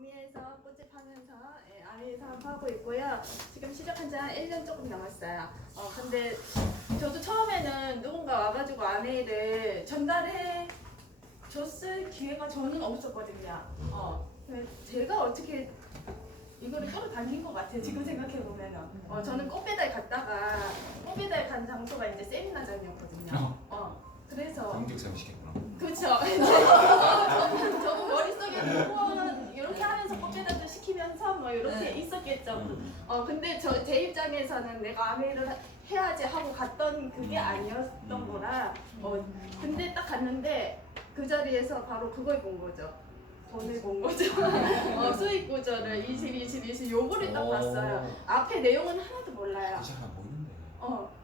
구미에서 꽃집 하면서 아미 사업하고 있고요. 지금 시작한 지 한 1년 조금 넘었어요. 근데 저도 처음에는 누군가 와가지고 아메이를 전달해 줬을 기회가 저는 없었거든요. 근데 제가 어떻게 이거를 끌어당긴 것 같아요. 지금 생각해보면은. 저는 꽃배달 갔다가 꽃배달 간 장소가 이제 세미나장이었거든요. 그래서 경직성 시켰구나. 그렇죠. 저는 머릿속에 후원 이렇게 하면서 꽃배달도 시키면서 뭐 이렇게 있었겠죠. 근데 제 입장에서는 내가 아메이를 해야지 하고 갔던 그게 아니었던 거라. 근데 딱 갔는데 그 자리에서 바로 그걸 본 거죠. 돈을 본 거죠. 수익 구조를 20 요거를 딱 봤어요. 앞에 내용은 하나도 몰라요. 잘 안 보이는데.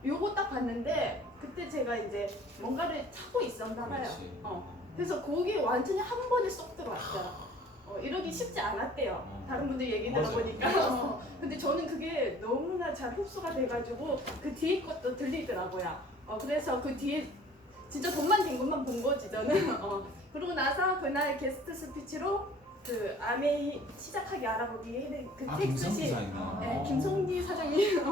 요거 딱 봤는데 그때 제가 이제 뭔가를 찾고 있었나 봐요. 그래서 거기 완전히 한 번에 쏙 들어왔어요. 이러기 쉽지 않았대요. 다른 분들 얘기 들어보니까. 근데 저는 그게 너무나 잘 흡수가 돼가지고 그 뒤에 것도 들리더라고요. 그래서 그 뒤에 진짜 돈만 된 것만 본 거지 저는. 그러고 나서 그날 게스트 스피치로 그 아메이 시작하기 알아보기 해는 그 텍스시 김성기 사장님.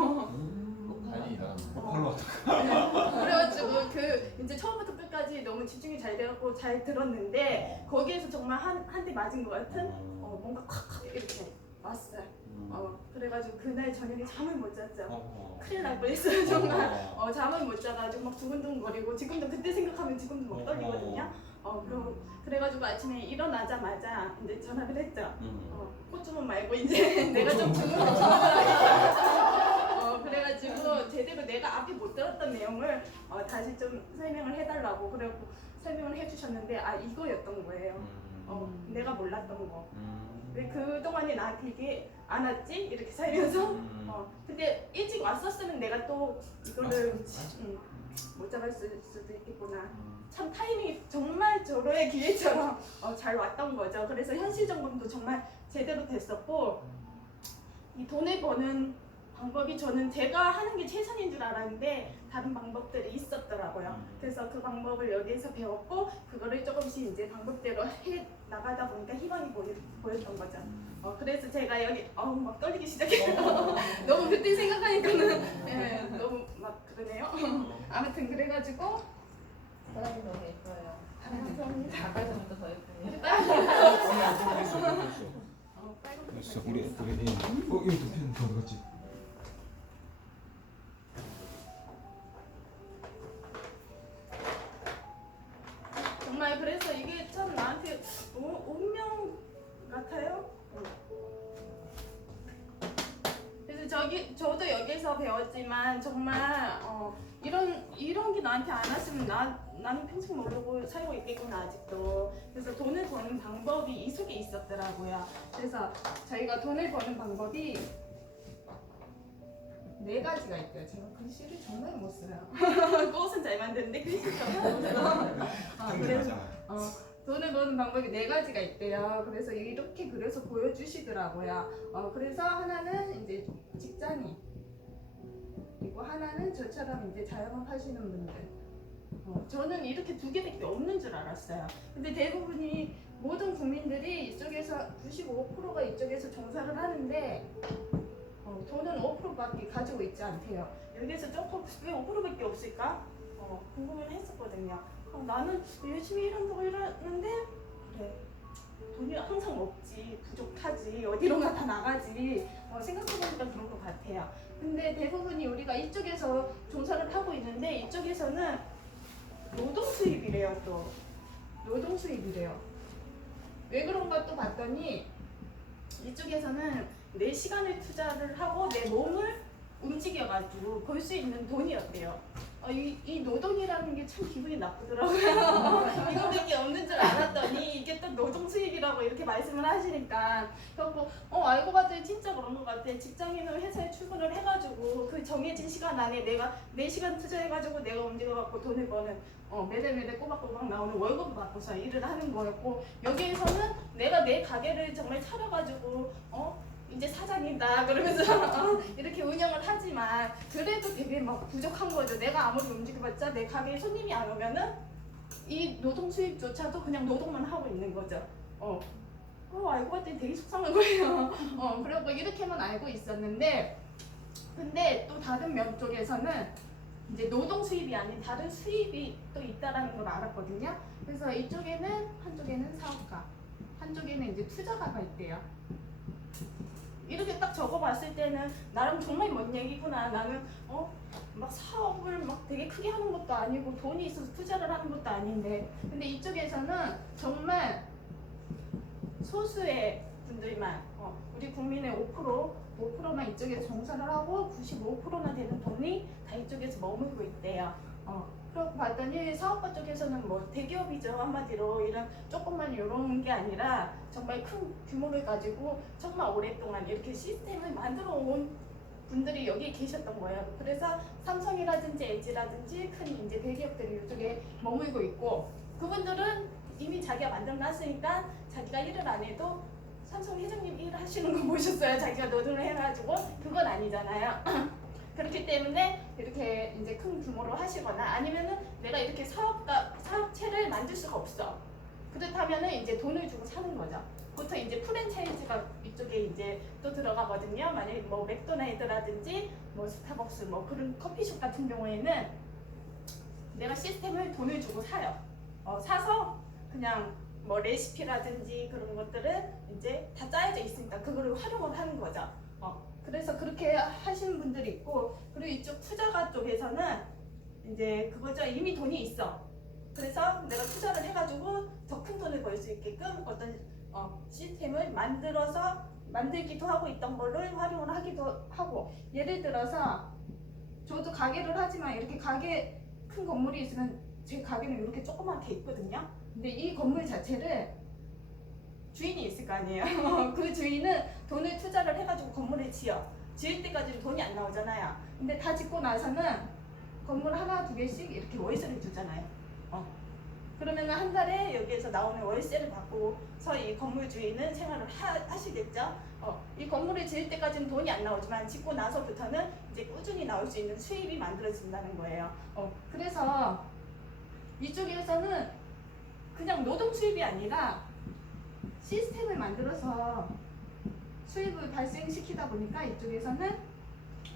다행이다. 폴로 그래가지고 그 이제 처음부터 끝까지 너무 집중이 잘 돼갖고 잘 들었는데 거기에서 정말 한 대 맞은 것 같은 뭔가 콱콱 이렇게 왔어요. 그래가지고 그날 저녁에 잠을 못 잤죠. 큰일 날 뻔했어요 정말. 잠을 못 자가지고 막 두근두근거리고 지금도 그때 생각하면 지금도 막 떨리거든요. 그래가지고 아침에 일어나자마자 이제 전화를 했죠. 꽃 주문 말고 이제 내가 좀 주문을 그래가지고 제대로 내가 앞에 못 들었던 내용을 다시 좀 설명을 해달라고 그래갖고 설명을 해주셨는데 이거였던 거예요. 내가 몰랐던 거. 왜 그동안에 나한테 이게 안 왔지? 이렇게 살면서 근데 일찍 왔었으면 내가 또 이거를 못 잡았을 수도 있겠구나. 참 타이밍이 정말 저로의 기회처럼 잘 왔던 거죠. 그래서 현실 점검도 정말 제대로 됐었고 이 돈을 버는 방법이 저는 제가 하는 게 최선인 줄 알았는데 다른 방법들이 있었더라고요. 그래서 그 방법을 여기에서 배웠고 그거를 조금씩 이제 방법대로 해 나가다 보니까 희망이 보였던 거죠. 그래서 제가 여기 막 떨리기 시작해요. 너무 그때 생각하니까는 너무 막 그러네요. 아무튼 그래가지고 사람이 너무 예뻐요. 감사합니다. 가까이 보니까 더 예쁘네요. 됐어. 우리 이거 도피는 더 들었지. 정말 그래서 이게 참 나한테 운명 같아요. 그래서 저도 여기서 배웠지만 정말 이런 게 나한테 안 왔으면 나는 평생 모르고 살고 있겠구나 아직도. 그래서 돈을 버는 방법이 이 속에 있었더라고요. 그래서 저희가 돈을 버는 방법이 4가지가 있대요. 제가 글씨를 정말 못 써요. 꽃은 잘 만드는데 글씨 정말 못 써. 그래서 돈을 버는 방법이 4가지가 있대요. 그래서 이렇게 그래서 보여주시더라고요. 그래서 하나는 이제 직장인, 그리고 하나는 저처럼 이제 자영업 하시는 분들. 저는 이렇게 2개밖에 없는 줄 알았어요. 근데 대부분이 모든 국민들이 이쪽에서 95%가 이쪽에서 종사를 하는데 돈은 5%밖에 가지고 있지 않대요. 여기에서 조금 왜 5%밖에 없을까? 궁금은 했었거든요. 나는 열심히 일한다고 일하는데 그래 돈이 항상 없지, 부족하지, 어디론가 다 나가지 생각해보니까 그런 것 같아요. 근데 대부분이 우리가 이쪽에서 종사를 하고 있는데 이쪽에서는 노동 수입이래요. 또 노동 수입이래요. 왜 그런가 또 봤더니 이쪽에서는 내 시간을 투자를 하고 내 몸을 움직여가지고 벌 수 있는 돈이었대요. 이 노동이라는 게 참 기분이 나쁘더라고요. 이거밖에 없는 줄 알았더니 이게 또 노동 수입이라고 이렇게 말씀을 하시니까 그래서 알고 봤더니 진짜 그런 것 같아. 직장인은 회사에 출근을 해가지고 그 정해진 시간 안에 내가 내 시간 투자해가지고 내가 움직여갖고 돈을 버는 매달 꼬박꼬박 나오는 월급을 받고서 일을 하는 거였고 여기에서는 내가 내 가게를 정말 차려가지고 이제 사장이다 그러면서 이렇게 운영을 하지만 그래도 되게 막 부족한 거죠. 내가 아무리 움직여봤자 내 가게에 손님이 안 오면은 이 노동 수입조차도 그냥 노동만 하고 있는 거죠. 알고 봤더니 되게 속상한 거예요. 그리고 이렇게만 알고 있었는데, 근데 또 다른 면 쪽에서는 이제 노동 수입이 아닌 다른 수입이 또 있다라는 걸 알았거든요. 그래서 이쪽에는 한쪽에는 사업가, 한쪽에는 이제 투자가가 있대요. 이렇게 딱 적어봤을 때는 나름 정말 먼 얘기구나. 나는 막 사업을 막 되게 크게 하는 것도 아니고 돈이 있어서 투자를 하는 것도 아닌데, 근데 이쪽에서는 정말 소수의 분들만 우리 국민의 5%만 이쪽에서 종사를 하고 95%나 되는 돈이 다 이쪽에서 머물고 있대요. 그러고 봤더니 사업가 쪽에서는 뭐 대기업이죠. 한마디로 이런 조금만 이런 게 아니라 정말 큰 규모를 가지고 정말 오랫동안 이렇게 시스템을 만들어 온 분들이 여기 계셨던 거예요. 그래서 삼성이라든지 LG라든지 큰 이제 대기업들이 이쪽에 머물고 있고, 그분들은 이미 자기가 만들어놨으니까 자기가 일을 안 해도 삼성 회장님 일 하시는 거 보셨어요. 자기가 노동을 해가지고. 그건 아니잖아요. 그렇기 때문에 이렇게 이제 큰 규모로 하시거나 아니면은 내가 이렇게 사업체를 만들 수가 없어. 그렇다면은 이제 돈을 주고 사는 거죠. 보통 이제 프랜차이즈가 이쪽에 이제 또 들어가거든요. 만약에 뭐 맥도날드라든지 뭐 스타벅스 뭐 그런 커피숍 같은 경우에는 내가 시스템을 돈을 주고 사요. 사서 그냥 뭐 레시피라든지 그런 것들을 이제 다 짜여져 있으니까 그거를 활용을 하는 거죠. 그래서 그렇게 하시는 분들이 있고, 그리고 이쪽 투자가 쪽에서는 이제 그거죠. 이미 돈이 있어. 그래서 내가 투자를 해가지고 더 큰 돈을 벌 수 있게끔 어떤 시스템을 만들기도 하고 있던 거를 활용을 하기도 하고, 예를 들어서 저도 가게를 하지만 이렇게 가게 큰 건물이 있으면 제 가게는 이렇게 조그맣게 있거든요. 근데 이 건물 자체를 주인이 있을 거 아니에요. 그 주인은 돈을 투자를 해가지고 건물을 지을 때까지는 돈이 안 나오잖아요. 근데 다 짓고 나서는 건물 하나 두 개씩 이렇게 월세를 주잖아요. 그러면 한 달에 여기에서 나오는 월세를 받고서 이 건물 주인은 생활을 하시겠죠. 이 건물을 지을 때까지는 돈이 안 나오지만 짓고 나서부터는 이제 꾸준히 나올 수 있는 수입이 만들어진다는 거예요. 그래서 이쪽에서는 그냥 노동 수입이 아니라 시스템을 만들어서 수입을 발생시키다 보니까 이쪽에서는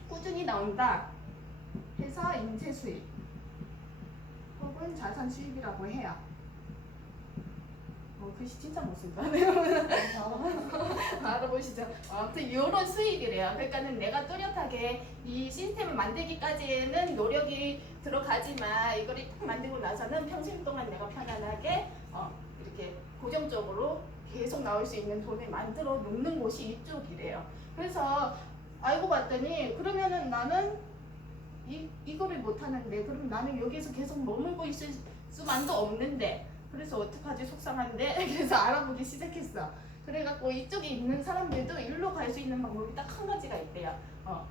꾸준히 나온다 해서 인체 수입 혹은 자산 수입이라고 해요. 글씨 진짜 못쓴다네요. 알아보시죠. 아무튼 이런 수입이래요. 그러니까는 내가 뚜렷하게 이 시스템을 만들기까지는 노력이 들어가지만 이거를 딱 만들고 나서는 평생 동안 내가 편안하게 이렇게 고정적으로 계속 나올 수 있는 돈을 만들어 놓는 곳이 이쪽이래요. 그래서 알고 봤더니 그러면은 나는 이거를 못 하는데, 그럼 나는 여기서 계속 머물고 있을 수만도 없는데, 그래서 어떡하지 속상한데 그래서 알아보기 시작했어. 그래갖고 이쪽에 있는 사람들도 일로 갈 수 있는 방법이 딱 한 가지가 있대요.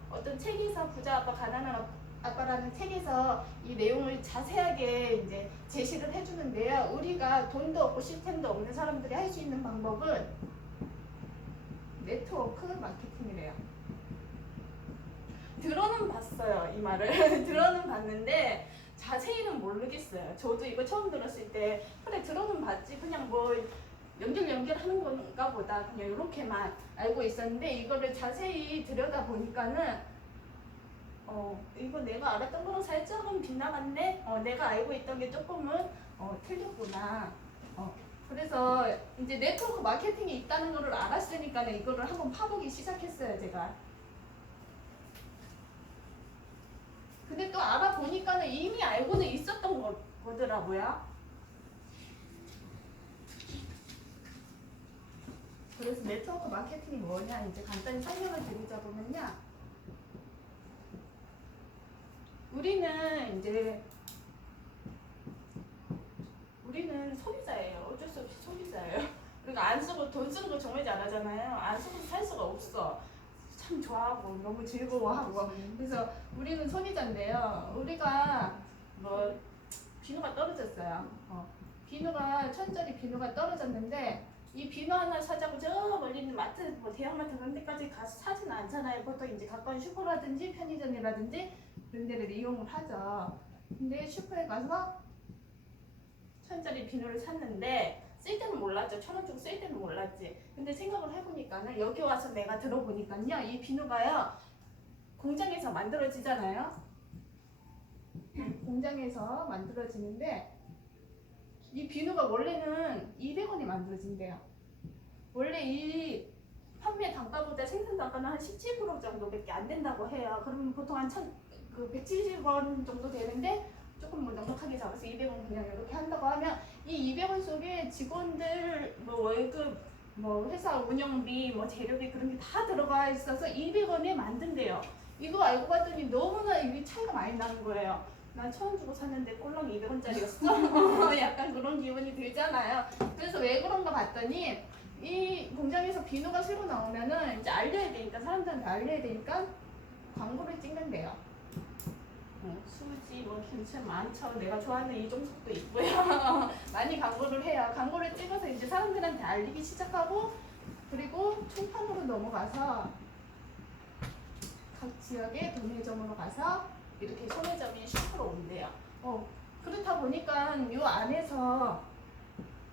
어떤 책에서 부자 아빠 가난한 아빠라는 책에서 이 내용을 자세하게 이제 제시를 해주는데요. 우리가 돈도 없고 시스템도 없는 사람들이 할 수 있는 방법은 네트워크 마케팅이래요. 들어는 봤어요, 이 말을. 들어는 봤는데 자세히는 모르겠어요. 저도 이거 처음 들었을 때 그래 들어는 봤지, 그냥 뭐 연결하는 건가 보다, 그냥 이렇게만 알고 있었는데 이거를 자세히 들여다 보니까는 이거 내가 알았던 거랑 살짝은 빗나갔네. 내가 알고 있던 게 조금은 틀렸구나. 그래서 이제 네트워크 마케팅이 있다는 거를 알았으니까 이거를 한번 파보기 시작했어요, 제가. 근데 또 알아보니까는 이미 알고는 있었던 거더라고요. 그래서 네트워크 마케팅이 뭐냐 이제 간단히 설명을 드리자면요. 우리는 소비자예요. 어쩔 수 없이 소비자예요. 그리고 안 쓰고 돈 쓰는 거 정말 잘하잖아요. 안 쓰고 살 수가 없어. 참 좋아하고 너무 즐거워하고. 그래서 우리는 소비자인데요. 우리가 뭐 비누가 떨어졌어요. 천천히 비누가 떨어졌는데 이 비누 하나 사자고 저 멀리 있는 마트, 뭐 대형마트 그런 데까지 가서 사지는 않잖아요. 보통 이제 가까운 슈퍼라든지 편의점이라든지 그런 데를 이용을 하죠. 근데 슈퍼에 가서 1,000짜리 비누를 샀는데 쓸 때는 몰랐죠. 1,000원 주고 쓸 때는 몰랐지. 근데 생각을 해보니까는 여기 와서 내가 들어보니까요, 이 비누가요 공장에서 만들어지잖아요. 공장에서 만들어지는데 이 비누가 원래는 200원에 만들어진대요. 원래 이 판매 단가보다 생산 단가는 한 17% 정도밖에 안 된다고 해요. 그러면 보통 한 170원 정도 되는데 조금 뭐 넉넉하게 잡아서 200원 그냥 이렇게 한다고 하면 이 200원 속에 직원들 뭐 월급 뭐 회사 운영비 뭐 재료비 그런 게 다 들어가 있어서 200원에 만든대요. 이거 알고 봤더니 너무나 이게 차이가 많이 나는 거예요. 난 1,000원 주고 샀는데 꼴랑 200원짜리였어. 약간 그런 기분이 들잖아요. 그래서 왜 그런가 봤더니 이 공장에서 비누가 새로 나오면은 이제 알려야 되니까 사람들한테 알려야 되니까 광고를 찍는데요. 수지, 뭐 김치 많죠. 내가 좋아하는 이종석도 있고요. 많이 광고를 해요. 광고를 찍어서 이제 사람들한테 알리기 시작하고 그리고 총판으로 넘어가서 각 지역의 도매점으로 가서 이렇게 소매점이 슈퍼로 온대요. 그렇다 보니까 요 안에서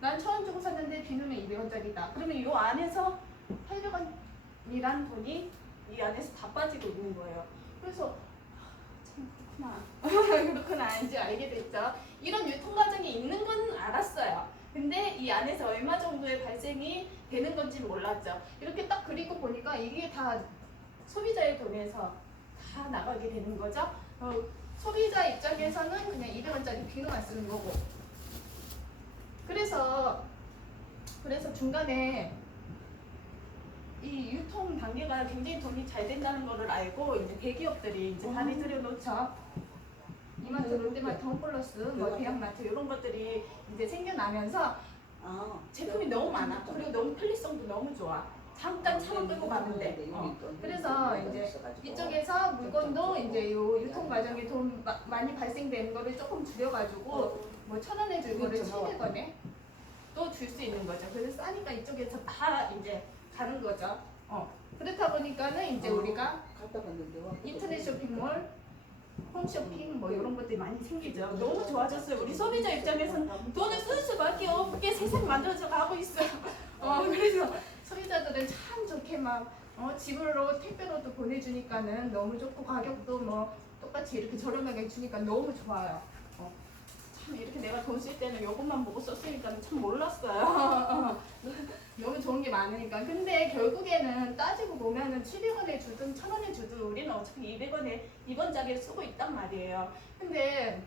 난 1,000원 주고 샀는데 비누는 200원짜리다. 그러면 요 안에서 800원이란 돈이 이 안에서 다 빠지고 있는 거예요. 그래서 참 그렇구나. 그렇구나 이제 알게 됐죠. 이런 유통 과정이 있는 건 알았어요. 근데 이 안에서 얼마 정도의 발생이 되는 건지 몰랐죠. 이렇게 딱 그리고 보니까 이게 다 소비자의 돈에서 다 나가게 되는 거죠. 소비자 입장에서는 그냥 200원짜리 비누만 쓰는 거고. 그래서 중간에 이 유통 단계가 굉장히 돈이 잘 된다는 거를 알고 이제 대기업들이 이제 다리 들여놓죠. 이마트, 롯데마트, 홈플러스, 뭐 대형마트 이런 것들이 이제 생겨나면서 제품이 너무 많아. 그리고 너무 편리성도 너무 좋아. 잠깐 차만 끌고 가는데. 그래서 이제 이쪽에서 물건도 이제 요 유통 과정에 돈 많이 발생되는 거를 조금 줄여가지고 뭐 1,000원에 줄 거를 700원에 또 줄 수 있는 거죠. 그래서 싸니까 이쪽에서 다 이제 가는 거죠. 그렇다 보니까는 이제 우리가 인터넷 쇼핑몰, 홈쇼핑 뭐 이런 것들이 많이 생기죠. 너무 좋아졌어요. 우리 소비자 입장에서는 돈을 쓸 수밖에 없게 세상이 만들어져 가고 있어요. 그래서 소비자들은 참 좋게 막 집으로 택배로도 보내주니까는 너무 좋고 가격도 뭐 똑같이 이렇게 저렴하게 주니까 너무 좋아요. 참 이렇게 내가 돈 쓸 때는 이것만 보고 썼으니까 참 몰랐어요. 너무 좋은 게 많으니까. 근데 결국에는 따지고 보면은 700원에 주든 1,000원에 주든 우리는 어차피 200원에 2번짜리를 쓰고 있단 말이에요. 근데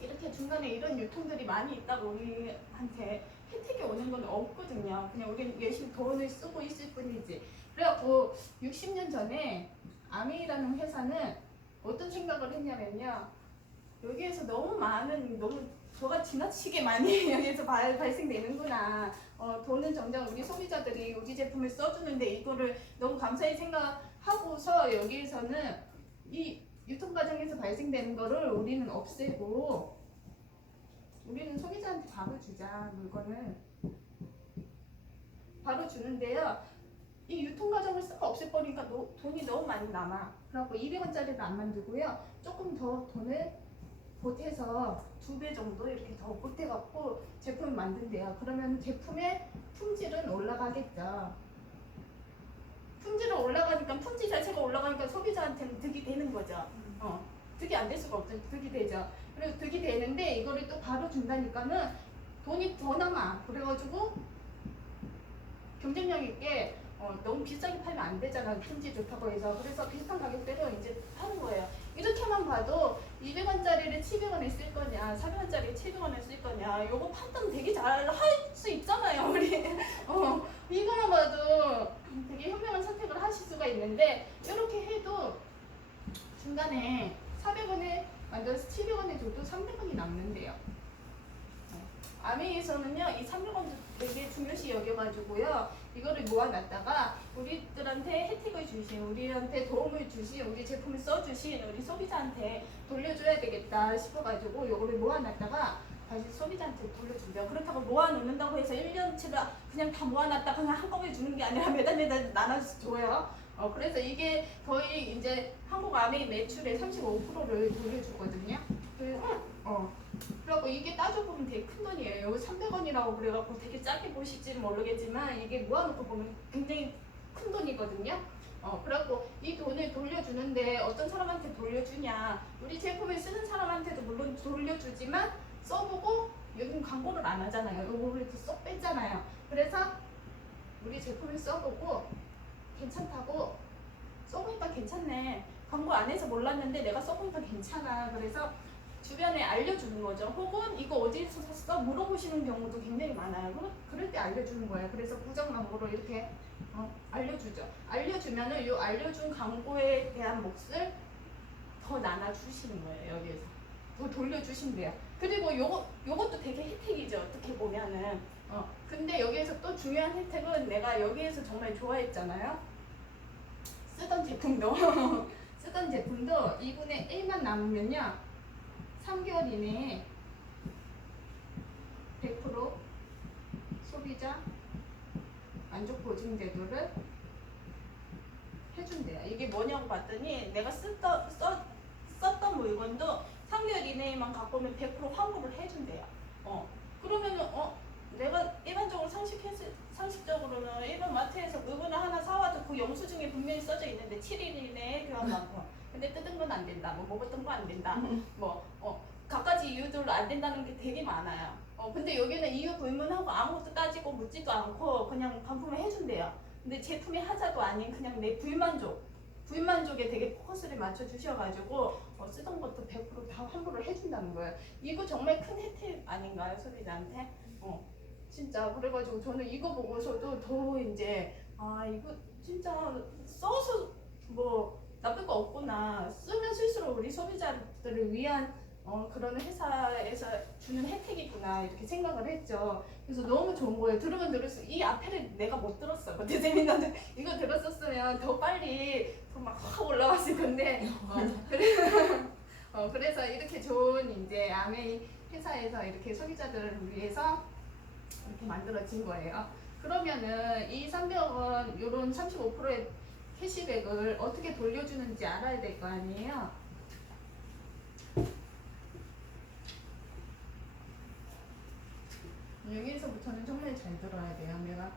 이렇게 중간에 이런 유통들이 많이 있다고 우리한테 혜택이 오는 건 없거든요. 그냥 우리는 열심히 돈을 쓰고 있을 뿐이지. 그래갖고 60년 전에 아메이라는 회사는 어떤 생각을 했냐면요. 여기에서 너무 뭐가 지나치게 많이 여기에서 발생되는구나. 돈은 정작 우리 소비자들이 우리 제품을 써주는데 이거를 너무 감사히 생각하고서 여기에서는 이 유통 과정에서 발생되는 거를 우리는 없애고 우리는 소비자한테 바로 주자. 물건을 바로 주는데요. 이 유통 과정을 싹 없애버리니까 돈이 너무 많이 남아. 그래갖고 200원짜리도 안 만들고요. 조금 더 돈을 보태서 2배 정도 이렇게 더 보태갖고 제품을 만든대요. 그러면 제품의 품질은 올라가겠죠. 품질은 올라가니까 품질 자체가 올라가니까 소비자한테는 득이 되는 거죠. 득이 안 될 수가 없죠. 득이 되죠. 그래서 득이 되는데 이거를 또 바로 준다니까는 돈이 더 남아. 그래가지고 경쟁력 있게 너무 비싸게 팔면 안 되잖아. 품질 좋다고 해서. 그래서 비슷한 가격대로 이제 파는 거예요. 이렇게만 봐도 200원짜리를 700원에 쓸 거냐, 400원짜리를 700원에 쓸 거냐, 요거 판단 되게 잘 할 수 있잖아요, 우리. 이거만 봐도 되게 현명한 선택을 하실 수가 있는데, 이렇게 해도 중간에 400원에 만들어서 700원에 줘도 300원이 남는데요. 아메이에서는요, 이 300원 되게 중요시 여겨가지고요, 이거를 모아놨다가 우리들한테 혜택을 주신, 우리한테 도움을 주신, 우리 제품을 써주신 우리 소비자한테 돌려줘야 되겠다 싶어가지고 이거를 모아놨다가 다시 소비자한테 돌려준대요. 그렇다고 모아놓는다고 해서 1년치를 그냥 다 모아놨다가 그냥 한꺼번에 주는 게 아니라 매달 나눠줘요. 그래서 이게 거의 이제 한국 아메이 매출의 35%를 돌려주거든요. 그리고 이게 따져보면 되게 큰 돈이에요. 여기 300원이라고 그래갖고 되게 작게 보실지는 모르겠지만 이게 모아놓고 보면 굉장히 큰 돈이거든요. 그래갖고 이 돈을 돌려주는데 어떤 사람한테 돌려주냐? 우리 제품을 쓰는 사람한테도 물론 돌려주지만 써보고 요즘 광고를 안 하잖아요. 요거를 쏙 뺐잖아요. 그래서 우리 제품을 써보고 괜찮다고 써보니까 괜찮네. 광고 안 해서 몰랐는데 내가 써보니까 괜찮아. 그래서 주변에 알려주는 거죠. 혹은 이거 어디서 샀어? 물어보시는 경우도 굉장히 많아요. 그럴 때 알려주는 거예요. 그래서 부정 광고로 이렇게 알려주죠. 알려주면은 요 알려준 광고에 대한 몫을 더 나눠주시는 거예요. 여기에서 더 돌려주신대요. 그리고 요것도 되게 혜택이죠. 어떻게 보면은 근데 여기에서 또 중요한 혜택은 내가 여기에서 정말 좋아했잖아요. 쓰던 제품도 쓰던 제품도 2분의 1만 남으면요 3개월 이내에 100% 소비자 만족 보증 제도를 해준대요. 이게 뭐냐고 봤더니 내가 썼던 물건도 3개월 이내에만 갖고 오면 100% 환불을 해준대요. 그러면은 내가 일반적으로 상식적으로는 일반 마트에서 물건을 하나 사와도 그 영수증에 분명히 써져 있는데 7일 이내에 교환받고 근데 뜯은 건 안 된다, 뭐 먹었던 거 안 된다, 갖가지 이유들로 안 된다는 게 되게 많아요. 근데 여기는 이유 불문하고 아무것도 따지고 묻지도 않고 그냥 반품을 해준대요. 근데 제품의 하자도 아닌 그냥 내 불만족에 되게 포커스를 맞춰 주셔가지고 쓰던 것도 100%다 환불을 해준다는 거예요. 이거 정말 큰 혜택 아닌가요, 소비자한테? 진짜 그래가지고 저는 이거 보고서도 더 이제 이거 진짜 써서 뭐 나쁠 거 없구나. 쓰면 쓸수록 우리 소비자들을 위한 그런 회사에서 주는 혜택이구나 이렇게 생각을 했죠. 그래서 너무 좋은 거예요. 들으면 들을수록 이 앞에를 내가 못 들었어요. 그때 재밌는데 이거 들었었으면 더 빨리 막 확 올라왔을 건데 그래서 이렇게 좋은 이제 아메이 회사에서 이렇게 소비자들을 위해서 이렇게 만들어진 거예요. 그러면은 이 300원 요런 35%의 캐시백을 어떻게 돌려주는지 알아야 될 거 아니에요. 여기에서부터는 정말 잘 들어야 돼요. 내가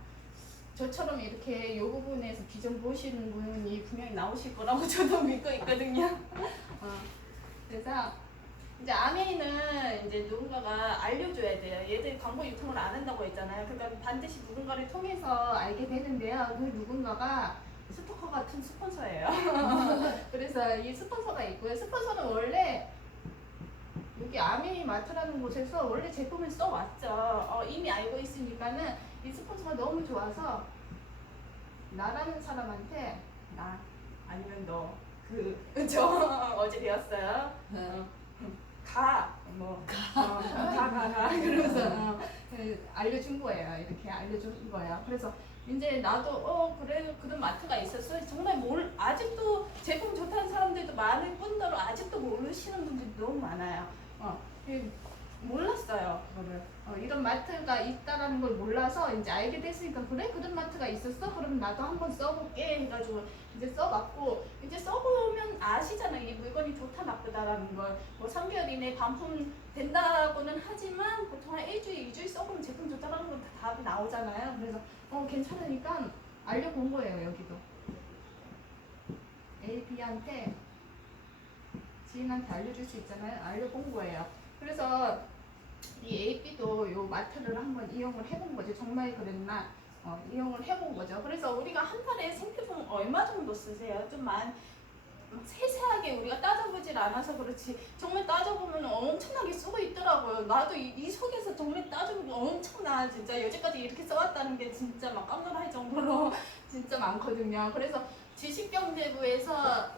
저처럼 이렇게 이 부분에서 비전 보시는 분이 분명히 나오실 거라고 저도 믿고 있거든요. 그래서 이제 아메이는 이제 누군가가 알려줘야 돼요. 얘들 광고 유통을 안 한다고 했잖아요. 그러니까 반드시 누군가를 통해서 알게 되는데요. 그 누군가가 스토커 같은 스폰서예요. 그래서 이 스폰서가 있고요. 스폰서는 원래 여기 아메이 마트라는 곳에서 원래 제품을 써왔죠. 이미 알고 있으니까는 이 스폰서가 너무 좋아서 나라는 사람한테 나 아니면 너 저 어제 배웠어요. 가 그러면서 알려준 거예요. 이렇게 알려준 거예요. 그래서 이제 나도 그래 그런 마트가 있었어. 정말 아직도 제품 좋다는 사람들도 많을 뿐더러 아직도 모르시는 분들이 너무 많아요. 몰랐어요. 그거를 이런 마트가 있다라는 걸 몰라서 이제 알게 됐으니까 그래 그런 마트가 있었어? 그럼 나도 한번 써볼게 해가지고 이제 써봤고 이제 써보면 아시잖아요. 이 물건이 좋다 나쁘다라는 걸. 뭐 3개월 이내에 반품 된다고는 하지만 보통 한 일주일, 2주일 써보면 제품 좋다라는 건 다 답이 나오잖아요. 그래서 괜찮으니까 알려본 거예요. 여기도 A, B한테 지인한테 알려줄 수 있잖아요. 알려본 거예요. 그래서 이 A, B도 요 마트를 한번 이용을 해본 거죠. 정말 그랬나 이용을 해본 거죠. 그래서 우리가 한 달에 생필품 얼마 정도 쓰세요? 좀 세세하게 우리가 따져보질 않아서 그렇지 정말 따져보면 엄청나게 쓰고 있더라고요. 나도 이 속에서 정말 따져보면 엄청나 진짜 여지까지 이렇게 써왔다는 게 진짜 막 깜놀할 정도로 진짜 많거든요. 그래서 지식경제부에서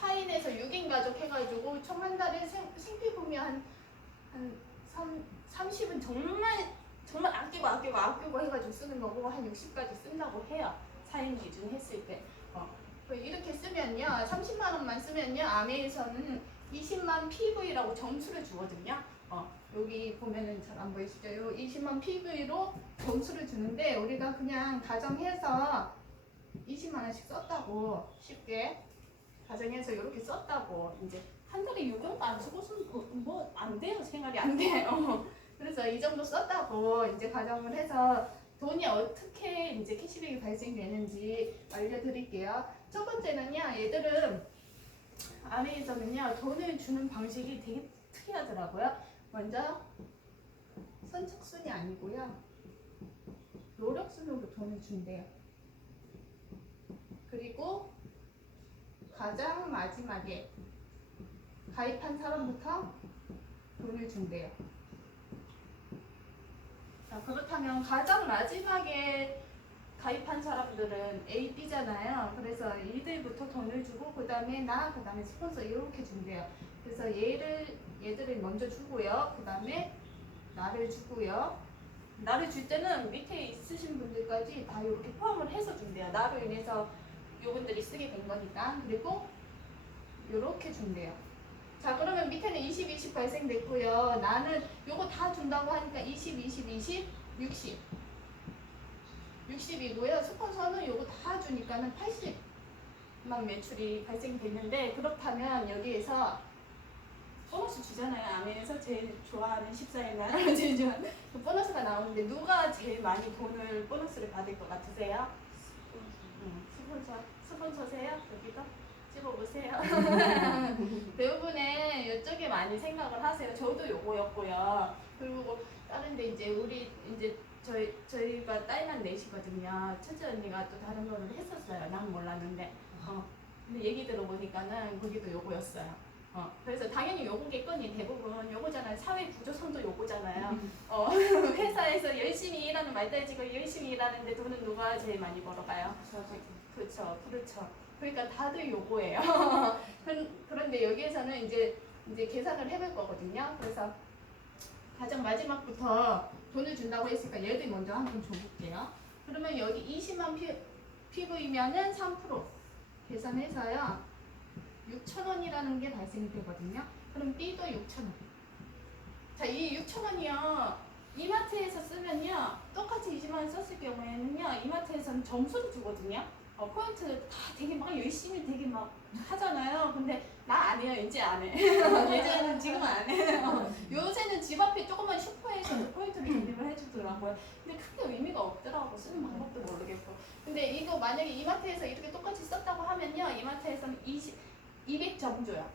4인에서 6인 가족 해가지고 총 한 달에 생필품이 한 30은 정말 아끼고 해가지고 쓰는 거고 한 60까지 쓴다고 해요. 4인 기준 했을 때. 이렇게 쓰면요. 30만 원만 쓰면요. 아메에서는 20만 PV라고 점수를 주거든요. 여기 보면은 잘 안 보이시죠? 요 20만 PV로 점수를 주는데 우리가 그냥 가정해서 20만 원씩 썼다고 쉽게 가정해서 이렇게 썼다고 이제 한 달에 이 정도 안 쓰고서는 뭐 안 돼요. 생활이 안 돼요. 그래서 이 정도 썼다고 이제 가정을 해서 돈이 어떻게 이제 캐시백이 발생되는지 알려드릴게요. 첫 번째는요, 얘들은 아메에서는요 돈을 주는 방식이 되게 특이하더라고요. 먼저 선착순이 아니고요, 노력순으로 돈을 준대요. 그리고 가장 마지막에 가입한 사람부터 돈을 준대요. 자, 그렇다면 가장 마지막에 가입한 사람들은 A, B잖아요. 그래서 이들부터 돈을 주고 그 다음에 나, 그 다음에 스폰서 이렇게 준대요. 그래서 얘들을 먼저 주고요. 그 다음에 나를 주고요. 나를 줄 때는 밑에 있으신 분들까지 다 이렇게 포함을 해서 준대요. 나로 인해서 요분들이 쓰게 된 거니까. 그리고 이렇게 준대요. 자, 그러면 밑에는 20, 20 발생됐고요. 나는 요거 다 준다고 하니까 20, 20, 20, 60. 60이고요. 스폰서는 요거 다 주니까는 80만 매출이 발생됐는데, 그렇다면 여기에서 보너스 주잖아요. 아메에서 제일 좋아하는 14일 날 제일 좋아하는 그 보너스가 나오는데 누가 제일 많이 돈을 보너스를 받을 것 같으세요? 스폰서세요? 여기가? 찍어보세요. 대부분의 이쪽에 많이 생각을 하세요. 저도 요거였고요. 그리고 다른데 이제 우리 이제 저희가 딸만 넷이거든요. 첫째 언니가 또 다른 거를 했었어요. 난 몰랐는데. 근데 얘기 들어보니까는 거기도 요거였어요. 그래서 당연히 요거겠거니 대부분 요거잖아요. 사회 구조선도 요거잖아요. 회사에서 열심히 일하는 말단지가 열심히 일하는데 돈은 누가 제일 많이 벌어가요? 그렇죠. 그러니까 다들 요거예요. 그런데 여기에서는 이제 계산을 해볼 거거든요. 그래서 가장 마지막부터 돈을 준다고 했으니까 얘들 먼저 한번 줘볼게요. 그러면 여기 20만 PV면은 3% 계산해서요 6,000원이라는 게 발생이 되거든요. 그럼 B도 6,000원. 자, 이 6,000원이요 이마트에서 쓰면요 똑같이 20만 원 썼을 경우에는요 이마트에서는 점수를 주거든요. 포인트 다 되게 막 열심히 되게 막 하잖아요. 근데 나 안 해요. 이제 안 해. 예전에는 지금은 안 해요. 요새는 집 앞에 조그만 슈퍼에서도 포인트를 적립을 해주더라고요. 근데 크게 의미가 없더라고. 쓰는 방법도 모르겠고. 근데 이거 만약에 이마트에서 이렇게 똑같이 썼다고 하면요 이마트에서는 200점 줘요.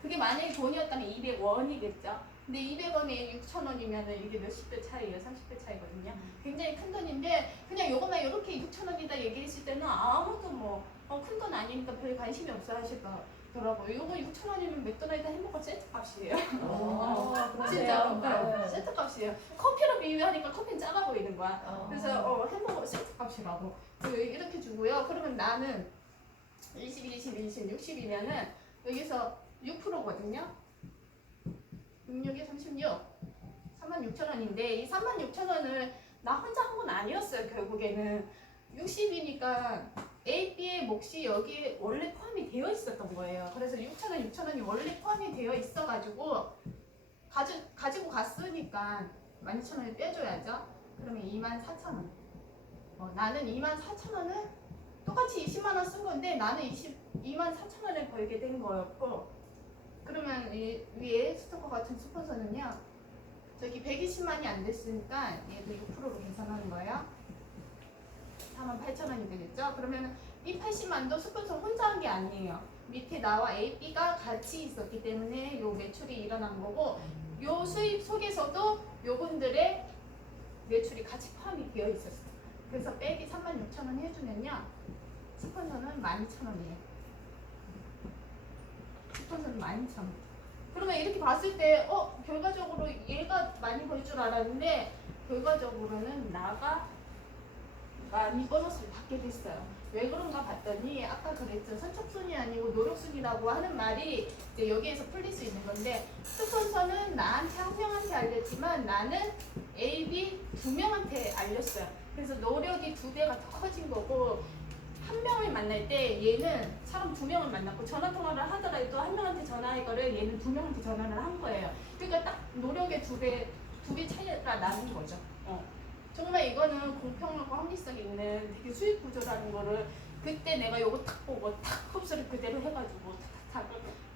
그게 만약에 돈이었다면 200원이겠죠. 근데 200원에 6,000원이면은 이게 몇십 배 차이예요. 30배 차이거든요. 굉장히 큰 돈인데 그냥 요것만 이렇게 6,000원이다 얘기했을 때는 아무도 뭐 큰 돈 아니니까 별 관심이 없어 하시더라고요. 요거 6,000원이면 맥도날드 햄버거 세트 값이에요. 진짜로. 네. 세트 값이에요. 커피로 비교하니까 커피는 작아 보이는 거야. 그래서 햄버거 세트 값이라고. 이렇게 주고요. 그러면 나는 20, 20, 20, 60이면은 여기서 6%거든요. 66에 36, 36,000원인데 이 36,000원을 나 혼자 한 건 아니었어요. 결국에는 60이니까 A, B의 몫이 여기에 원래 포함이 되어 있었던 거예요. 그래서 6,000원, 6,000원이 원래 포함이 되어 있어가지고 가지고 갔으니까 12,000원을 빼줘야죠. 그러면 24,000원. 나는 24,000원을 똑같이 20만 원 쓴 건데 나는 24,000원을 벌게 된 거였고, 그러면 이 위에 스토커 같은 스폰서는요 저기 120만이 안 됐으니까 얘도 6%로 계산하는 거예요. 48,000원이 되겠죠. 그러면 이 80만도 스폰서 혼자 한 게 아니에요. 밑에 나와 A, B가 같이 있었기 때문에 요 매출이 일어난 거고, 요 수입 속에서도 요분들의 매출이 같이 포함이 되어 있었어요. 그래서 빼기 36,000원 해주면요 스폰서는 12,000원이에요. 스폰서는 12,000원. 그러면 이렇게 봤을 때 결과적으로 얘가 많이 벌 줄 알았는데 결과적으로는 나가 많이 보너스를 받게 됐어요. 왜 그런가 봤더니 아까 그랬죠. 선착순이 아니고 노력순이라고 하는 말이 이제 여기에서 풀릴 수 있는 건데, 스폰서는 나한테 한 명한테 알렸지만 나는 A, B 두 명한테 알렸어요. 그래서 노력이 두 배가 더 커진 거고, 한 명을 만날 때 얘는 사람 두 명을 만났고 전화 통화를 하더라도 한 명한테 전화할 거를 얘는 두 명한테 전화를 한 거예요. 그러니까 딱 노력의 두 배 차이가 나는 거죠. 정말 이거는 공평하고 합리성 있는 되게 수익 구조라는 거를 그때 내가 요거 탁 보고 탁 흡수를 그대로 해가지고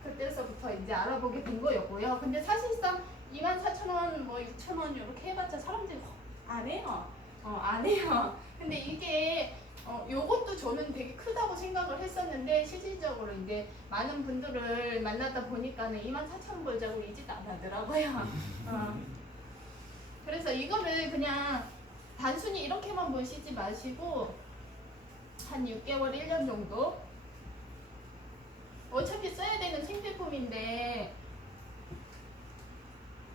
그때서부터 이제 알아보게 된 거였고요. 근데 사실상 24,000원, 뭐 6,000원 이렇게 해봤자 사람들이 안 해요. 안 해요. 근데 이게 요것도 저는 되게 크다고 생각을 했었는데 실질적으로 이제 많은 분들을 만나다 보니까는 24,000원 벌자고 이 짓 안 하더라고요. 그래서 이거를 그냥 단순히 이렇게만 보시지 마시고 한 6개월, 1년 정도 어차피 써야 되는 생필품인데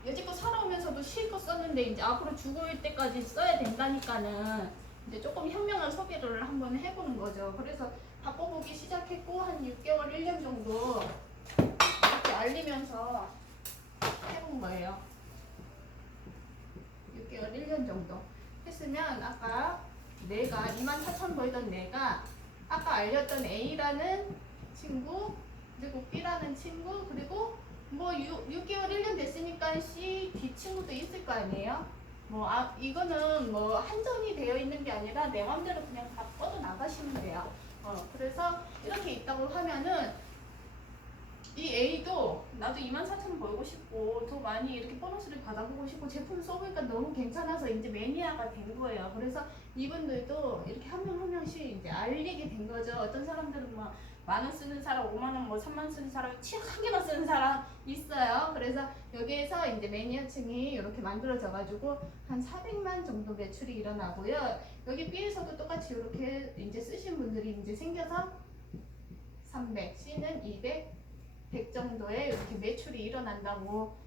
여지껏 살아오면서도 실컷 썼는데 이제 앞으로 죽을 때까지 써야 된다니까는 이제 조금 현명한 소비를 한번 해보는 거죠. 그래서 바꿔보기 시작했고 한 6개월, 1년 정도 이렇게 알리면서 해본 거예요. 6개월, 1년 정도 했으면 아까 내가 24,000 벌던 내가 아까 알렸던 A라는 친구 그리고 B라는 친구 그리고 뭐 6개월 1년 됐으니까 C, D 친구도 있을 거 아니에요? 이거는 뭐 한정이 되어 있는 게 아니라 내 맘대로 그냥 다 뻗어 나가시면 돼요. 그래서 이렇게 있다고 하면은 이 A도 나도 24,000원 벌고 싶고 더 많이 이렇게 보너스를 받아보고 싶고 제품 써보니까 너무 괜찮아서 이제 매니아가 된 거예요. 그래서 이분들도 이렇게 한 명 한 명씩 이제 알리게 된 거죠. 어떤 사람들은 막 10,000원 쓰는 사람, 50,000원, 뭐 30,000원 쓰는 사람, 치약 한 개만 쓰는 사람 있어요. 그래서 여기에서 이제 매니아층이 이렇게 만들어져가지고 한 400만 정도 매출이 일어나고요. 여기 B에서도 똑같이 이렇게 이제 쓰신 분들이 이제 생겨서 300, C는 200, 100 정도의 이렇게 매출이 일어난다고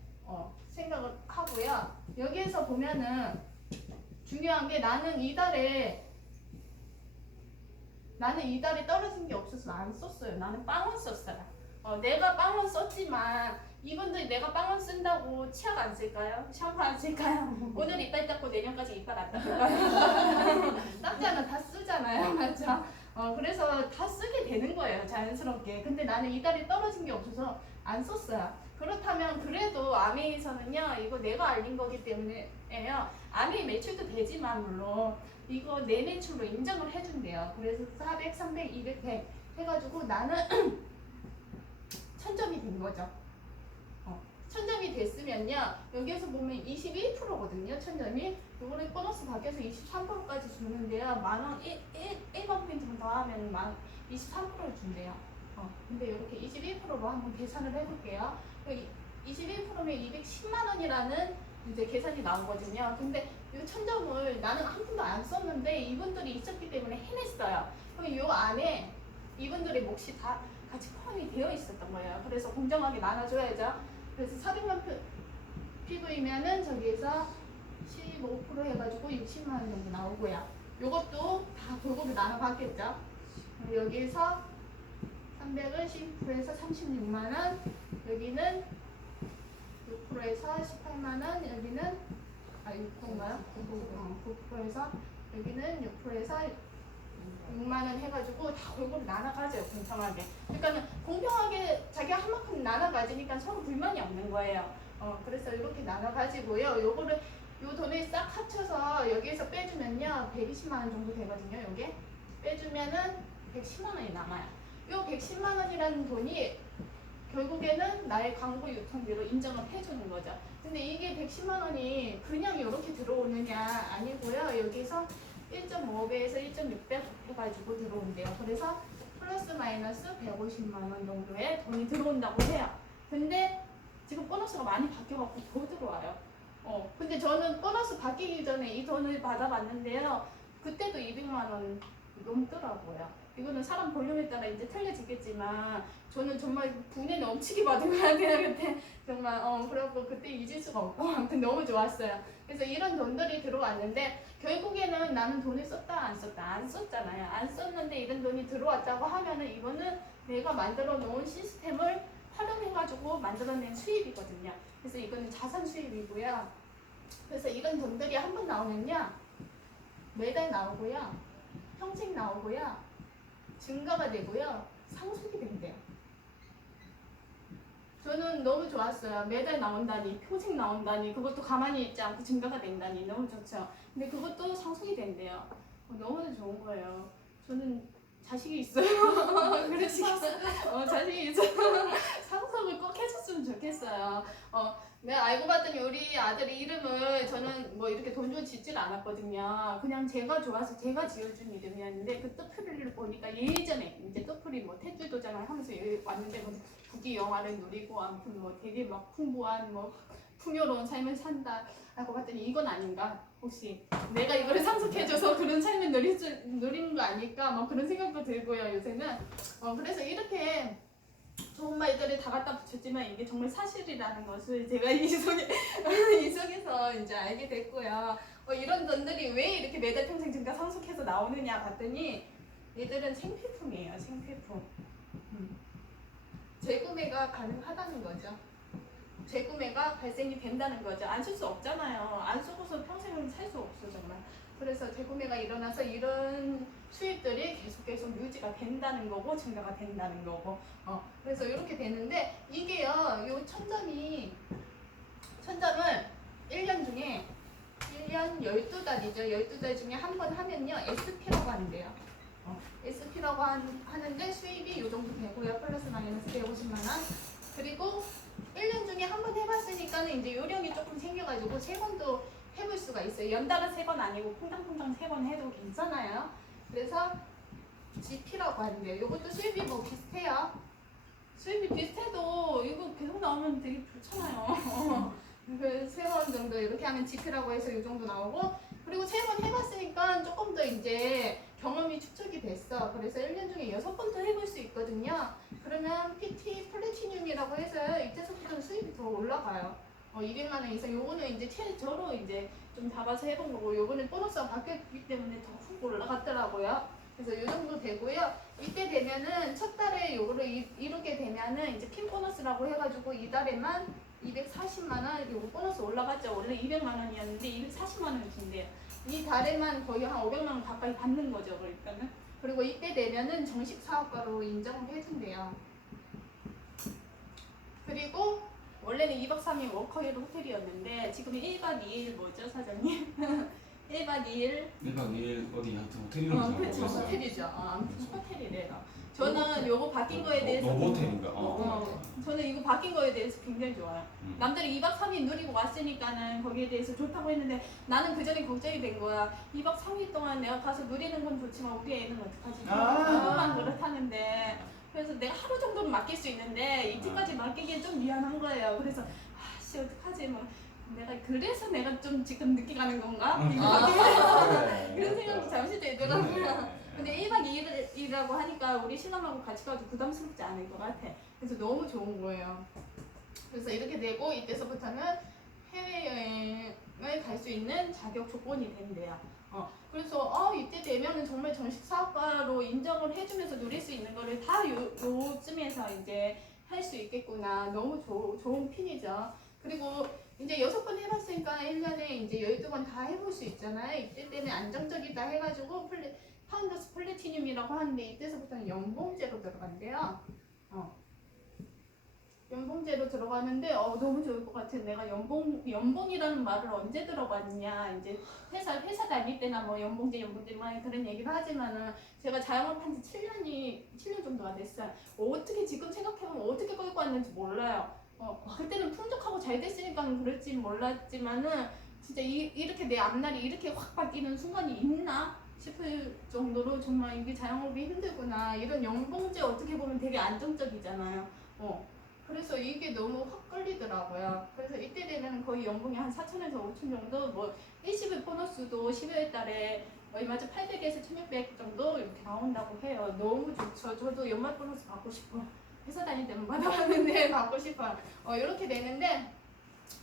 생각을 하고요. 여기에서 보면은 중요한 게 나는 이달에 떨어진 게 없어서 안 썼어요. 나는 빵원 썼어요. 내가 빵원 썼지만 이분들이 내가 빵원 쓴다고 치약 안 쓸까요? 샴푸 안 쓸까요? 오늘 이빨 닦고 내년까지 이빨 안 닦을까요? 닦잖아. 다 쓰잖아요. 맞죠? 그래서 다 쓰게 되는 거예요. 자연스럽게. 근데 나는 이달에 떨어진 게 없어서 안 썼어요. 그렇다면 그래도 아메이에서는요. 이거 내가 알린 거기 때문에요. 아메이 매출도 되지만 물론 이거 내 매출로 인정을 해준대요. 그래서 400, 300, 200, 100 해가지고 나는 1000점이 된 거죠. 1000점이 됐으면요. 여기에서 보면 21%거든요. 1000점이. 요거를 보너스 밖에서 23%까지 주는데요. 만원 1만 포인트만 더하면 23%를 준대요. 근데 이렇게 21%로 한번 계산을 해볼게요. 21%면 210만 원이라는 이제 계산이 나오거든요. 근데 이 1000점을 나는 한 푼도 안 썼는데 이분들이 있었기 때문에 해냈어요. 그럼 이 안에 이분들의 몫이 다 같이 포함이 되어 있었던 거예요. 그래서 공정하게 나눠줘야죠. 그래서 400만 PV면은 저기에서 15% 해가지고 60만 원 정도 나오고요. 요것도 다 골고루 나눠봤겠죠. 여기에서 300은 10%에서 36만 원, 여기는 6%에서 18만 원, 여기는 6%인가요? 9%에서 여기는 6%에서 6만 원 해가지고 다 골고루 나눠가져요. 공평하게. 그러니까 공평하게 자기가 한 만큼 나눠가지니까 서로 불만이 없는 거예요. 그래서 이렇게 나눠가지고요. 요거를 요 돈을 싹 합쳐서 여기에서 빼주면요 120만 원 정도 되거든요. 요게 빼주면은 110만 원이 남아요. 요 110만 원이라는 돈이 결국에는 나의 광고 유통비로 인정을 해주는 거죠. 근데 이게 110만 원이 그냥 이렇게 들어오느냐 아니고요. 여기서 1.5배에서 1.6배 해가지고 들어온대요. 그래서 플러스 마이너스 150만 원 정도의 돈이 들어온다고 해요. 근데 지금 보너스가 많이 바뀌어갖고 더 들어와요. 근데 저는 보너스 바뀌기 전에 이 돈을 받아봤는데요. 그때도 200만 원 넘더라고요. 이거는 사람 볼륨에 따라 이제 틀려지겠지만 저는 정말 분에 넘치게 받은 것 같아요. 그때 정말 그래갖고 그때 잊을 수가 없고 아무튼 너무 좋았어요. 그래서 이런 돈들이 들어왔는데 결국에는 나는 돈을 썼다 안 썼다 안 썼잖아요. 안 썼는데 이런 돈이 들어왔다고 하면은 이거는 내가 만들어 놓은 시스템을 활용해가지고 만들어낸 수입이거든요. 그래서 이거는 자산 수입이고요. 그래서 이런 돈들이 한 번 나오면요 매달 나오고요, 평생 나오고요, 증가가 되고요, 상속이 된대요. 저는 너무 좋았어요. 매달 나온다니, 평생 나온다니, 그것도 가만히 있지 않고 증가가 된다니 너무 좋죠. 근데 그것도 상속이 된대요. 너무 좋은 거예요. 저는 자식이 있어요. 그래서 자식이 있어. 상속을 꼭 해줬으면 좋겠어요. 내가 알고 봤더니 우리 아들의 이름을 저는 뭐 이렇게 돈 주고 짓질 않았거든요. 그냥 제가 좋아서 제가 지어준 이름이었는데 그 뜻풀이를 보니까 예전에 이제 뜻풀이 뭐 택주 도장을 하면서 여기 왔는데 뭐 국기 영화를 누리고 아무튼 뭐 되게 막 풍부한 뭐 풍요로운 삶을 산다. 알고 봤더니 이건 아닌가? 혹시 내가 이거를 상속해줘서 그런 삶을 누리는 거 아닐까? 뭐 그런 생각도 들고요 요새는. 그래서 이렇게 좋은 말들을 다 갖다 붙였지만 이게 정말 사실이라는 것을 제가 이 속에서 이제 알게 됐고요. 이런 돈들이 왜 이렇게 매달 평생 증가 상속해서 나오느냐 봤더니 얘들은 생필품이에요. 생필품. 재구매가 가능하다는 거죠. 재구매가 발생이 된다는 거죠. 안 쓸 수 없잖아요. 안 쓰고서 평생을 살 수 없어 정말. 그래서 재구매가 일어나서 이런 수입들이 계속 유지가 된다는 거고 증가가 된다는 거고. 그래서 이렇게 되는데 이게요. 요 천점을 1년 중에 1년 12달이죠. 12달 중에 한 번 하면요. SP라고 하는데요. SP라고 하는데 수입이 요 정도 되고요. 플러스 마이너스 150만 원. 그리고 1년 중에 한 번 해봤으니까는 이제 요령이 조금 생겨가지고 3번도 해볼 수가 있어요. 연달아 3번 아니고 퐁당퐁당 3번 해도 괜찮아요. 그래서 GP라고 하는데요. 이것도 수입이 뭐 비슷해요. 수입이 비슷해도 이거 계속 나오면 되게 좋잖아요. 그 3번 정도 이렇게 하면 GP라고 해서 이 정도 나오고, 그리고 3번 해봤으니까 조금 더 이제 경험이 축적이 됐어. 그래서 1년 중에 6번도 해볼 수 있거든요. 그러면 PT 플래티늄이라고 해서 이때서부터는 수입이 더 올라가요. 200만 원 이상. 요거는 이제 최저로 이제 좀 잡아서 해본 거고, 요거는 보너스가 바뀌었기 때문에 더 훅 올라갔더라고요. 그래서 요 정도 되고요. 이때 되면은 첫 달에 요거를 이루게 되면은 이제 핀 보너스라고 해가지고 이달에만 240만 원, 요거 보너스 올라갔죠. 원래 200만 원이었는데 240만 원을 준대요. 이 달에만 거의 한 500만 원 가까이 받는 거죠. 그러니까는. 그리고 이때 되면은 정식 사업가로 인정을 해준대요. 그리고 원래는 2박 3일 워커힐 호텔이었는데 지금은 1박 2일 뭐죠, 사장님? 1박 2일 1박 2일 어디 하여튼 호텔이라고 그렇죠. 모르겠어요. 호텔이죠. 아무튼 호텔이래요. 저는 요거 바뀐 거에 대해서 노보텔인가? 저는 이거 바뀐 거에 대해서 굉장히 좋아요. 남들이 2박 3일 누리고 왔으니까는 거기에 대해서 좋다고 했는데 나는 그 전에 걱정이 된 거야. 2박 3일 동안 내가 가서 누리는 건 좋지만 우리 애는 어떡하지? 조금만 그렇다는데. 그래서 내가 하루 정도는 맡길 수 있는데 이틀까지 맡기기엔 좀 미안한 거예요. 그래서 아씨 어떡하지? 뭐 그래서 내가 좀 지금 늦게 가는 건가? 이런 생각도 잠시 들더라고요. 근데 1박 2일이라고 하니까 우리 신랑하고 같이 가도 부담스럽지 않을 것 같아. 그래서 너무 좋은 거예요. 그래서 이렇게 되고 이때서부터는 해외여행을 갈 수 있는 자격 조건이 된대요. 그래서 이때 되면은 정말 정식 사업가로 인정을 해주면서 누릴 수 있는 거를 다 요쯤에서 이제 할 수 있겠구나. 너무 좋은 핀이죠. 그리고 이제 6번 해봤으니까 1년에 이제 12번 다 해볼 수 있잖아요. 이때 때문에 안정적이다 해가지고 파운더스 플래티늄이라고 하는데 이때서부터는 연봉제로 들어간대요. 연봉제로 들어가는데 너무 좋을 것 같아. 내가 연봉이라는 말을 언제 들어봤냐. 이제 회사 다닐 때나 뭐 연봉제 막 그런 얘기를 하지만은 제가 자영업한 지 7년 정도가 됐어요. 어떻게 지금 생각해보면 어떻게 끌고 왔는지 몰라요. 그때는 풍족하고 잘 됐으니까 그럴지 몰랐지만은 진짜 이렇게 내 앞날이 이렇게 확 바뀌는 순간이 있나 싶을 정도로 정말 이게 자영업이 힘들구나. 이런 연봉제 어떻게 보면 되게 안정적이잖아요. 그래서 이게 너무 확 끌리더라고요. 그래서 이때 되면 거의 연봉이 한 4천에서 5천 정도, 뭐 일시불 보너스도 12월 달에 얼마죠? 800에서 1600 정도 이렇게 나온다고 해요. 너무 좋죠. 저도 연말 보너스 받고 싶어. 회사 다닐 때는 받아봤는데 받고 싶어요. 이렇게 되는데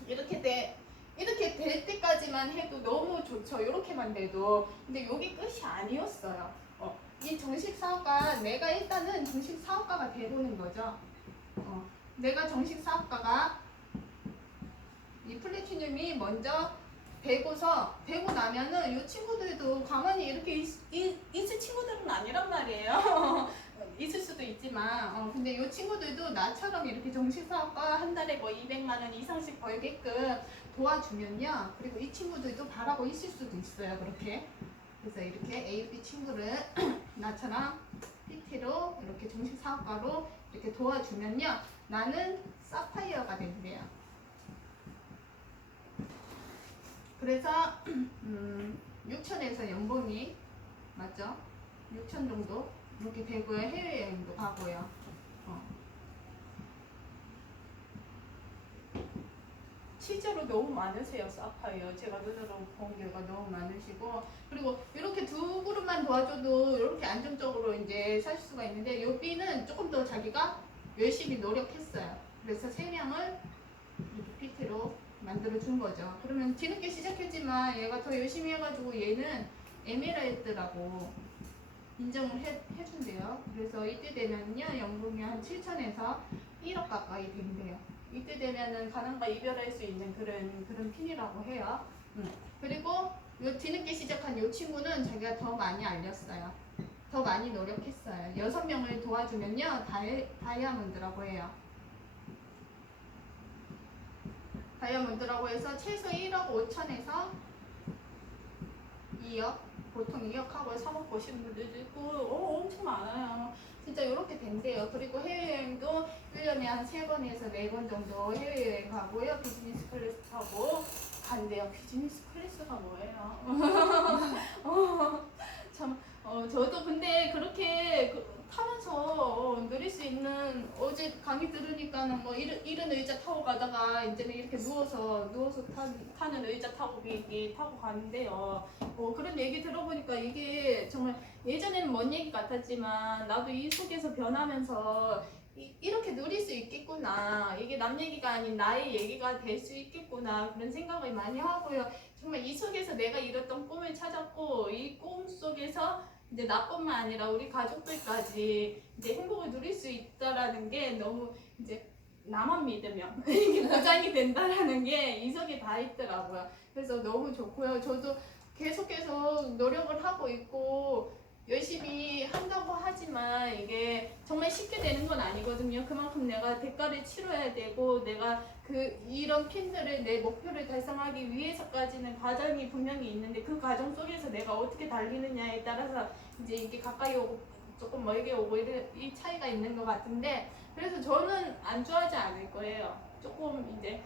이렇게 될 때까지만 해도 너무 좋죠. 이렇게만 돼도. 근데 여기 끝이 아니었어요. 이 정식 사업가, 내가 일단은 정식 사업가가 되고는 거죠. 내가 정식 사업가가 이 플래티늄이 먼저 되고 나면은 이 친구들도 가만히 이렇게 있을 친구들은 아니란 말이에요. 있을 수도 있지만 근데 이 친구들도 나처럼 이렇게 정식 사업가 한 달에 뭐 200만 원 이상씩 벌게끔 도와주면요. 그리고 이 친구들도 바라고 있을 수도 있어요. 그렇게. 그래서 이렇게 A, B 친구를 나처럼 PT로 이렇게 정식 사업가로 이렇게 도와주면요, 나는 사파이어가 된대요. 그래서 6천에서 연봉이 맞죠? 6천 정도 이렇게 되고요. 해외여행도 가고요. 실제로 너무 많으세요, 사파이어. 제가 눈으로 본 게가 너무 많으시고, 그리고 이렇게 두 그룹만 도와줘도 이렇게 안정적으로 이제 살 수가 있는데, 요 B는 조금 더 자기가 열심히 노력했어요. 그래서 3명을 이렇게 PT로 만들어 준 거죠. 그러면 뒤늦게 시작했지만 얘가 더 열심히 해가지고 얘는 에메랄드라고 인정을 해준대요. 그래서 이때 되면요, 연봉이 한 7천에서 1억 가까이 된대요. 이때 되면은 가난과 이별할 수 있는 그런 핀이라고 해요. 그리고 요 뒤늦게 시작한 요 친구는 자기가 더 많이 알렸어요. 더 많이 노력했어요. 6명을 도와주면요, 다이아몬드라고 해요. 다이아몬드라고 해서 최소 1억 5천에서 2억, 보통 2억하고 3억 보시는 분들도 있고, 엄청 많아요. 진짜 이렇게 된대요. 그리고 해외여행도 1년에 한 3번에서 4번 정도 해외여행 가고요. 비즈니스 클래스 타고 간대요. 비즈니스 클래스가 뭐예요? 참, 저도 근데 그렇게 타면서 누릴 수 있는, 어제 강의 들으니까는 뭐 이런 의자 타고 가다가 이제는 이렇게 누워서 타는 의자 타고 비행기 타고 가는데요. 그런 얘기 들어보니까 이게 정말 예전에는 먼 얘기 같았지만 나도 이 속에서 변하면서 이렇게 누릴 수 있겠구나. 이게 남 얘기가 아닌 나의 얘기가 될 수 있겠구나. 그런 생각을 많이 하고요. 정말 이 속에서 내가 이뤘던 꿈을 찾았고, 이 꿈 속에서 이제 나뿐만 아니라 우리 가족들까지 이제 행복을 누릴 수 있다라는 게 너무 이제 나만 믿으면 이게 보장이 된다라는 게 이 속에 다 있더라고요. 그래서 너무 좋고요. 저도 계속해서 노력을 하고 있고 열심히 한다고 하지만 이게 정말 쉽게 되는 건 아니거든요. 그만큼 내가 대가를 치러야 되고, 내가 이런 핀들을 내 목표를 달성하기 위해서까지는 과정이 분명히 있는데, 그 과정 속에서 내가 어떻게 달리느냐에 따라서 이제 이게 가까이 오고 조금 멀게 오고 이 차이가 있는 것 같은데, 그래서 저는 안주하지 않을 거예요. 조금 이제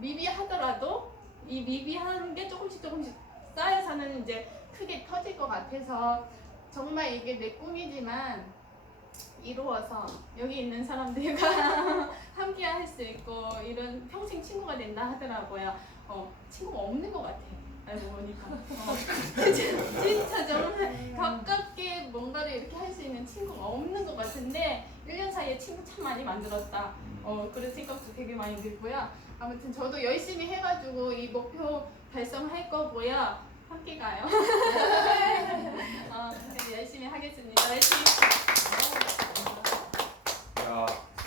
미비하더라도 이 미비한 게 조금씩 쌓여서는 이제 크게 터질 것 같아서, 정말 이게 내 꿈이지만 이루어서 여기 있는 사람들과 함께 할 수 있고 이런 평생 친구가 된다 하더라고요. 친구가 없는 것 같아요. 알고 보니까 진짜 정말 가깝게 뭔가를 이렇게 할 수 있는 친구가 없는 것 같은데 1년 사이에 친구 참 많이 만들었다. 그런 생각도 되게 많이 들고요. 아무튼 저도 열심히 해가지고 이 목표 달성할 거고요. 함께 가요. 열심히 하겠습니다. 열심히.